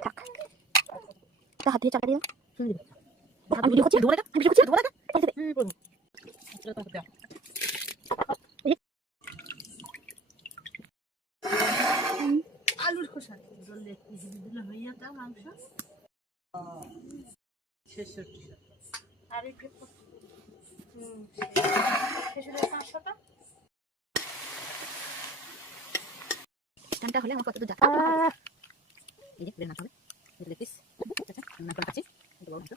থাক তা হাত দিয়ে চাকা দিও আমি ভিডিও করছি দৌড়ে আমি ভিডিও করছি দৌড়ে আলুর খোসা জলে দিলে হইয়া তা মাংস 66 আর এই পেপার 500টা স্ট্যান্ডটা হলে আমার কত দূর যাবে এই যে পুরো না হবে এই দেখিস আচ্ছা না কোন কাছে এটা বড় হতো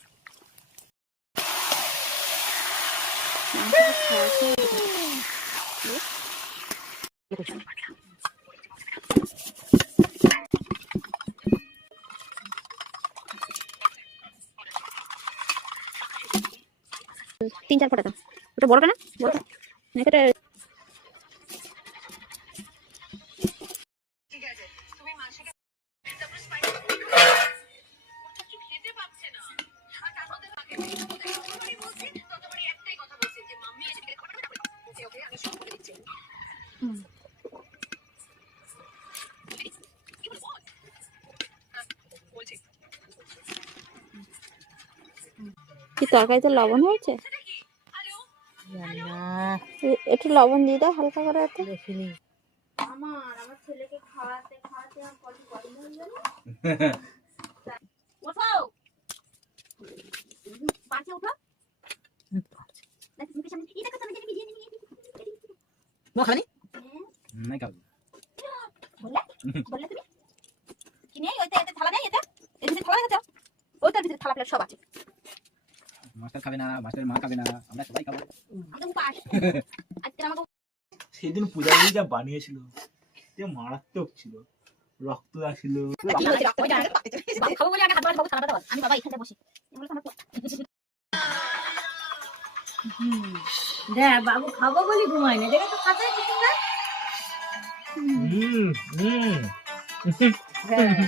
তিন চার ফোঁটা ওটা বড়টা না বড়টা এটা কি তরকারিতে লবণ হয়েছে একটু লবণ দিয়ে দাও হালকা করে এত দেখিনি আমার ছেলেকে খাওয়াতে খাওয়াতে আর কত গরম হয়ে গেল ওঠাও পাঁচে ওঠো দেখো মুখের সামনে এই দেখো তুমি যেটা ভিডিও নিয়ে মো খাবে নাই খাবো বললে বললে তুমি কি নেই ওইটা এতে থালা নেই এটা এদিকে থালা আছে ওইটার ভিতরে থালা প্লেট সব আছে মাস্টার খাবে না মাস্টার মা খাবে না আমরা সবাই খাবো আমরা উপাস আজকে আমাকে সেদিন পূজারি যা বানিয়েছিল যে মারাত্মক ছিল রক্ত আসছিল কি হয়েছে রক্ত ওইটা আগে বাবু খাবো বলে আগে হাত বাড়াতে থালাটা দাও আমি বাবা এখানে বসি এগুলো তো আমার দেখ বাবু খাবো বলি ঘুমাই না দেখে তো খাতায় কিছু না হুম হুম হ্যাঁ